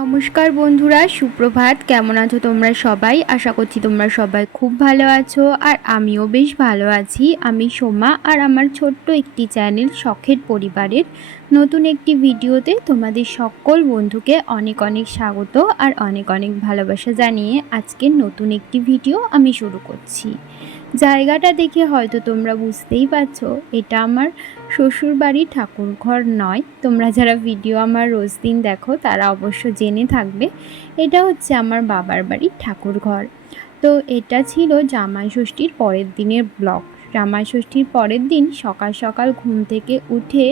নমস্কার বন্ধুরা, সুপ্রভাত। কেমন আছো তোমরা সবাই? আশা করছি তোমরা সবাই খুব ভালো আছো, আর আমিও বেশ ভালো আছি। আমি সোমা, আর আমার ছোট্ট একটি চ্যানেল শখের পরিবারের নতুন একটি ভিডিওতে তোমাদের সকল বন্ধুকে অনেক অনেক স্বাগত আর অনেক অনেক ভালোবাসা জানিয়ে আজকের নতুন একটি ভিডিও আমি শুরু করছি। জায়গাটা দেখে হয়তো তোমরা বুঝতেই পারছো, এটা আমার শ্বশুরবাড়ির ঠাকুরঘর নয়। তোমরা যারা ভিডিও আমার রোজ দিন দেখো তারা অবশ্য জেনে থাকবে, এটা হচ্ছে আমার বাবার বাড়ির ঠাকুরঘর। তো এটা ছিল জামাই ষষ্ঠীর পরের দিনের ব্লগ। জামাই ষষ্ঠীর পরের দিন সকাল সকাল ঘুম থেকে উঠে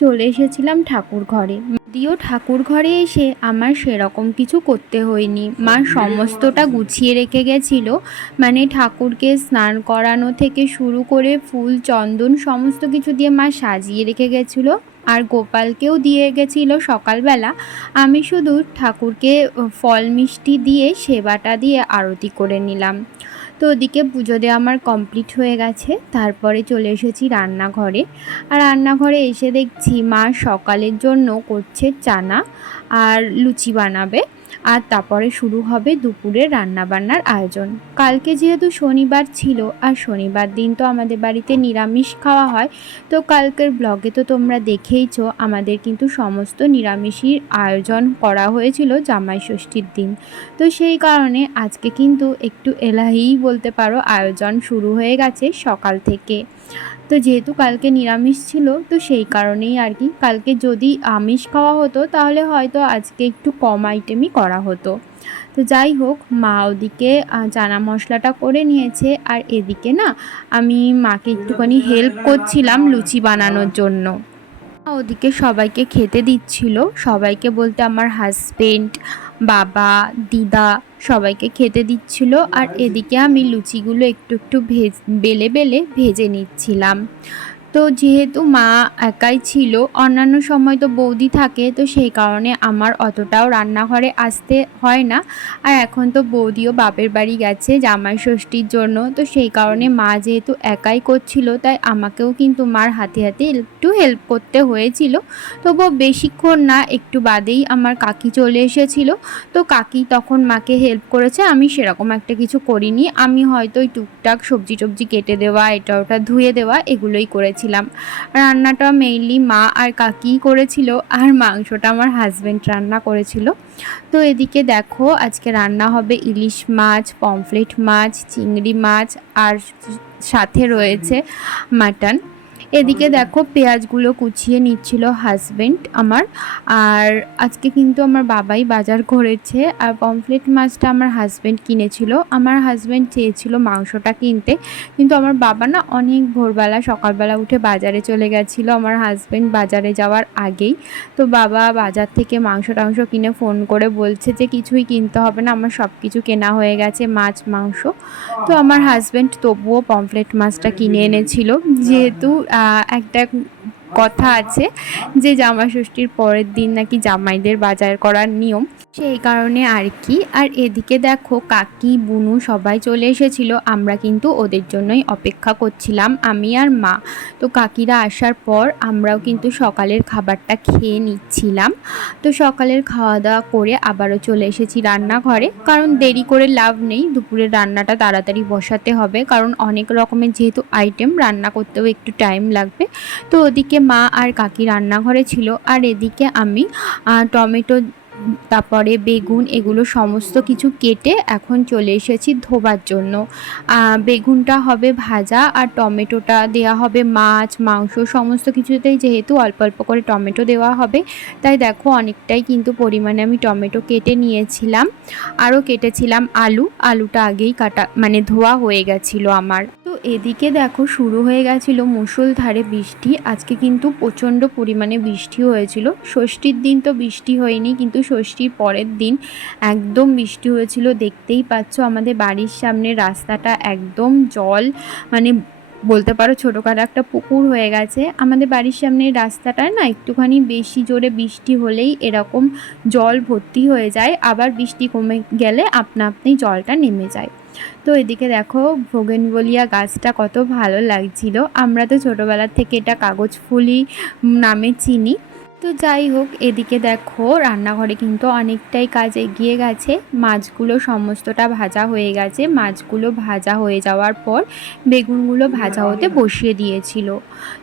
চলে এসেছিলাম ঠাকুর ঘরে। যদিও ঠাকুর ঘরে এসে আমার সেরকম কিছু করতে হয়নি, মা সমস্তটা গুছিয়ে রেখে গেছিল। মানে ঠাকুরকে স্নান করানো থেকে শুরু করে ফুল চন্দন সমস্ত কিছু দিয়ে মা সাজিয়ে রেখে গেছিলো, আর গোপালকেও দিয়ে গেছিলো সকালবেলা। আমি শুধু ঠাকুরকে ফল মিষ্টি দিয়ে সেবাটা দিয়ে আরতি করে নিলাম। তো ওদিকে পুজো দেওয়া আমার কমপ্লিট হয়ে গেছে। তারপরে চলে এসেছি রান্নাঘরে, আর রান্নাঘরে এসে দেখছি মা সকালের জন্য করছে চানা আর লুচি বানাবে, আর তারপরে শুরু হবে দুপুরের রান্নাবান্নার আয়োজন। কালকে যেহেতু শনিবার ছিল, আর শনিবার দিন তো আমাদের বাড়িতে নিরামিষ খাওয়া হয়, তো কালকের ব্লগে তো তোমরা দেখেইছো আমাদের কিন্তু সমস্ত নিরামিষই আয়োজন করা হয়েছিল জামাই ষষ্ঠীর দিন। তো সেই কারণে আজকে কিন্তু একটু এলাহিই বলতে পারো, আয়োজন শুরু হয়ে গেছে সকাল থেকে। তো যেহেতু কালকে নিরামিষ ছিল, তো সেই কারণেই আর কি, কালকে যদি আমিষ খাওয়া হতো তাহলে হয়তো আজকে একটু কম আইটেমই করা হতো। তো যাই হোক, মা ওদিকে চানা মশলাটা করে নিয়েছে, আর এদিকে না আমি মাকে একটুখানি হেল্প করছিলাম লুচি বানানোর জন্য। ওদিকে সবাইকে খেতে দিচ্ছিল, সবাইকে বলতে আমার হাজবেন্ড, বাবা, দিদা সবাইকে খেতে দিচ্ছিল, আর এদিকে আমি লুচিগুলো একটু একটু বেলে বেলে ভেজে নিচ্ছিলাম। তো যেহেতু মা একাই ছিল, অন্যান্য সময় তো বৌদি থাকে, তো সেই কারণে আমার অতটাও রান্নাঘরে আসতে হয় না। আর এখন তো বৌদিও বাপের বাড়ি গেছে জামাই ষষ্ঠীর জন্য, তো সেই কারণে মা যেহেতু একাই করছিল, তাই আমাকেও কিন্তু মার হাতে হাতে একটু হেল্প করতে হয়েছিল। তবুও বেশিক্ষণ না, একটু বাদেই আমার কাকি চলে এসেছিল। তো কাকি তখন মাকে হেল্প করেছে, আমি সেরকম একটা কিছু করিনি। আমি হয়তো ওই টুকটাক সবজি টবজি কেটে দেওয়া, এটা ওটা ধুয়ে দেওয়া, এগুলোই করেছিলাম। রান্নাটা মেইনলি মা আর কাকিই করেছিল, আর মাংসটা আমার হাজব্যান্ড রান্না করেছিল। তো এদিকে দেখো, আজকে রান্না হবে ইলিশ মাছ, পমফ্রেট মাছ, চিংড়ি মাছ, আর সাথে রয়েছে মাটন। এদিকে দেখো পেঁয়াজগুলো কুচিয়ে নিচ্ছিল হাজবেন্ড আমার, আর আজকে কিন্তু আমার বাবাই বাজার করেছে। আর পমফ্রেট মাছটা আমার হাজবেন্ড কিনেছিল। আমার হাজবেন্ড চেয়েছিল মাংসটা কিনতে, কিন্তু আমার বাবা না অনেক ভোরবেলা সকালবেলা উঠে বাজারে চলে গেছিলো আমার হাজবেন্ড বাজারে যাওয়ার আগেই। তো বাবা বাজার থেকে মাংস টাংস কিনে ফোন করে বলছে যে কিছুই কিনতে হবে না, আমার সব কিছু কেনা হয়ে গেছে, মাছ মাংস। তো আমার হাজবেন্ড তবুও পমফ্রেট মাছটা কিনে এনেছিল, যেহেতু একটা কথা আছে যে জামাই ষষ্ঠীর পরের দিন নাকি জামাইদের বাজার করার নিয়ম, সেই কারণে আর কি। আর এদিকে দেখো কাকি বুনু সবাই চলে এসেছিল, আমরা কিন্তু ওদের জন্যই অপেক্ষা করছিলাম, আমি আর মা। তো কাকিরা আসার পর আমরাও কিন্তু সকালের খাবারটা খেয়ে নিচ্ছিলাম। তো সকালের খাওয়া দাওয়া করে আবারও চলে এসেছি রান্নাঘরে, কারণ দেরি করে লাভ নেই, দুপুরের রান্নাটা তাড়াতাড়ি বসাতে হবে, কারণ অনেক রকমের যেহেতু আইটেম রান্না করতেও একটু টাইম লাগবে। তো ওদিকে মা আর কাকি রান্নাঘরে ছিল, আর এদিকে আমি টমেটো, তারপরে বেগুন, এগুলো সমস্ত কিছু কেটে এখন চলে এসেছি ধোবার জন্য। বেগুনটা হবে ভাজা, আর টমেটোটা দেওয়া হবে মাছ মাংস সমস্ত কিছুতেই, যেহেতু অল্প অল্প করে টমেটো দেওয়া হবে, তাই দেখো অনেকটাই কিন্তু পরিমাণে আমি টমেটো কেটে নিয়েছিলাম। আরও কেটেছিলাম আলুটা আগেই কাটা মানে ধোয়া হয়ে গেছিলো আমার। তো এদিকে দেখো শুরু হয়ে গেছিলো মুষলধারে বৃষ্টি। আজকে কিন্তু প্রচণ্ড পরিমাণে বৃষ্টি হয়েছিল। ষষ্ঠীর দিন তো বৃষ্টি হয়নি, কিন্তু ষষ্ঠীর পরের দিন একদম বৃষ্টি হয়েছিল। দেখতেই পাচ্ছ আমাদের বাড়ির সামনে রাস্তাটা একদম জল, মানে বলতে পারো ছোটোখাটো একটা পুকুর হয়ে গেছে। আমাদের বাড়ির সামনে রাস্তাটায় না একটুখানি বেশি জোরে বৃষ্টি হলেই এরকম জল ভর্তি হয়ে যায়, আবার বৃষ্টি কমে গেলে আপনা আপনি জলটা নেমে যায়। তো এদিকে দেখো ভোগেনভেলিয়া গাছটা কত ভালো লাগছিল। আমরা তো ছোটোবেলা থেকে এটা কাগজ ফুলই নামে চিনি। তো যাই হোক, এদিকে দেখো রান্নাঘরে কিন্তু অনেকটাই কাজ এগিয়ে গেছে। মাছগুলো সমস্তটা ভাজা হয়ে গেছে। মাছগুলো ভাজা হয়ে যাওয়ার পর বেগুনগুলো ভাজা হতে বসিয়ে দিয়েছিল।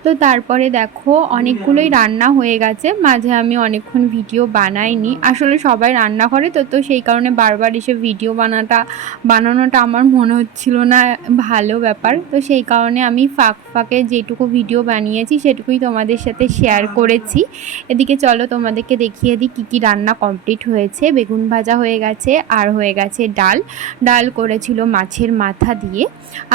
তো তারপরে দেখো অনেকগুলোই রান্না হয়ে গেছে। মাঝে আমি অনেকক্ষণ ভিডিও বানাইনি, আসলে সবাই রান্না করে তো তো সেই কারণে বারবার এসে ভিডিও বানানোটা আমার মনে হচ্ছিল না ভালো ব্যাপার। তো সেই কারণে আমি ফাঁকে যেটুকু ভিডিও বানিয়েছি সেটুকুই তোমাদের সাথে শেয়ার করেছি। এদিকে চলো তোমাদেরকে দেখিয়ে দিই কী কী রান্না কমপ্লিট হয়েছে। বেগুন ভাজা হয়ে গেছে, আর হয়ে গেছে ডাল করেছিল মাছের মাথা দিয়ে।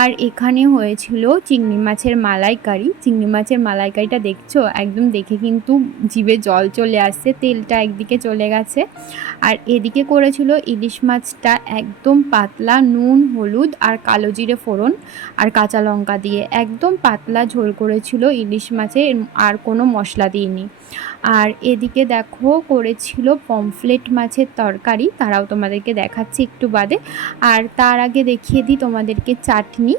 আর এখানে হয়েছিল চিংড়ি মাছের মালাইকারি। চিংড়ি মাছের মালাইকারিটা দেখছো, একদম দেখে কিন্তু জিভে জল চলে আসছে, তেলটা একদিকে চলে গেছে। আর এদিকে করেছিল ইলিশ মাছটা একদম পাতলা, নুন হলুদ আর কালো জিরে ফোড়ন আর কাঁচা লঙ্কা দিয়ে একদম পাতলা ঝোল করেছিল ইলিশ মাছে, আর কোনো মশলা দিইনি। আর এদিকে দেখো করেছিল পমফ্লেট মাছের তরকারি, তারাও তোমাদেরকে দেখাচ্ছি একটু বাদে। আর তার আগে দেখিয়ে দিই তোমাদেরকে চাটনি।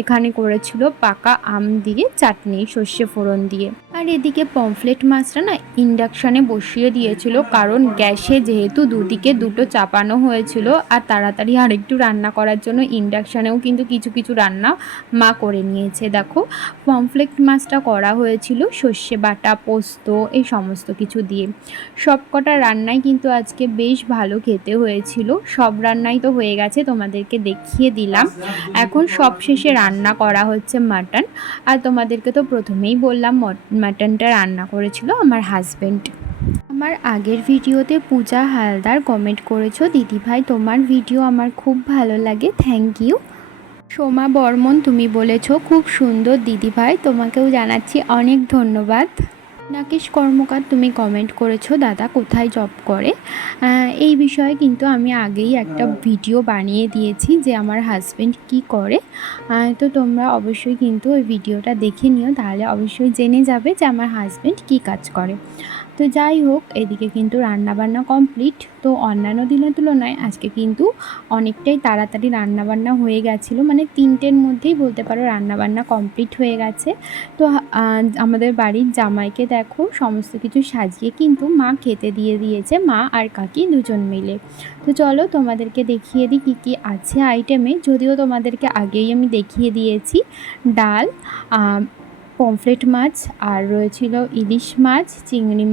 এখানে করেছিল পাকা আম দিয়ে চাটনি, সর্ষে ফোড়ন দিয়ে। আর এদিকে পমফ্লেট মাছটা না ইন্ডাকশানে বসিয়ে দিয়েছিল, কারণ গ্যাসে যেহেতু দুদিকে দুটো চাপানো হয়েছিল, আর তাড়াতাড়ি আরেকটু রান্না করার জন্য ইন্ডাকশানেও কিন্তু কিছু কিছু রান্না মা করে নিয়েছে। দেখো পমফ্লেট মাছটা করা হয়েছিল সর্ষে বাটা, পোস্ত, এই সমস্ত কিছু দিয়ে। সব কটা রান্নাই কিন্তু আজকে বেশ ভালো খেতে হয়েছিল। সব রান্নাই তো হয়ে গেছে, তোমাদেরকে দেখিয়ে দিলাম। এখন সব শেষে রান্না করা হচ্ছে মাটন। আর তোমাদেরকে তো প্রথমেই বললাম মাটনটা রান্না করেছিল আমার হাজব্যান্ড। আমার আগের ভিডিওতে পূজা হালদার কমেন্ট করেছো, দিদিভাই তোমার ভিডিও আমার খুব ভালো লাগে, থ্যাংক ইউ। সোমা বর্মন তুমি বলেছো খুব সুন্দর দিদিভাই, তোমাকেও জানাচ্ছি অনেক ধন্যবাদ। নাকেশ কর্মকার তুমি কমেন্ট করেছো দাদা কোথায় জব করে। এই বিষয়ে কিন্তু আমি আগেই একটা ভিডিও বানিয়ে দিয়েছি যে আমার হাজব্যান্ড কি করে। তো তোমরা অবশ্যই কিন্তু ওই ভিডিওটা দেখে নিও, তাহলে অবশ্যই জেনে যাবে যে আমার হাজব্যান্ড কি কাজ করে। তো যাই হোক, এদিকে কিন্তু রান্নাবান্না কমপ্লিট। তো অন্যান্য দিনের তুলনায় আজকে কিন্তু অনেকটাই তাড়াতাড়ি রান্নাবান্না হয়ে গেছিলো, মানে 3টের মধ্যেই বলতে পারো রান্নাবান্না কমপ্লিট হয়ে গেছে। তো আমাদের বাড়ির জামাইকে দেখো সমস্ত কিছু সাজিয়ে কিন্তু মা খেতে দিয়ে দিয়েছে, মা আর কাকি দুজন মিলে। তো চলো তোমাদেরকে দেখিয়ে দিই কী কী আছে আইটেমে, যদিও তোমাদেরকে আগেই আমি দেখিয়ে দিয়েছি। ডাল, পমফ্লেট মাছ, আর রয়েছিল ইলিশ মাছ, চিংড়ি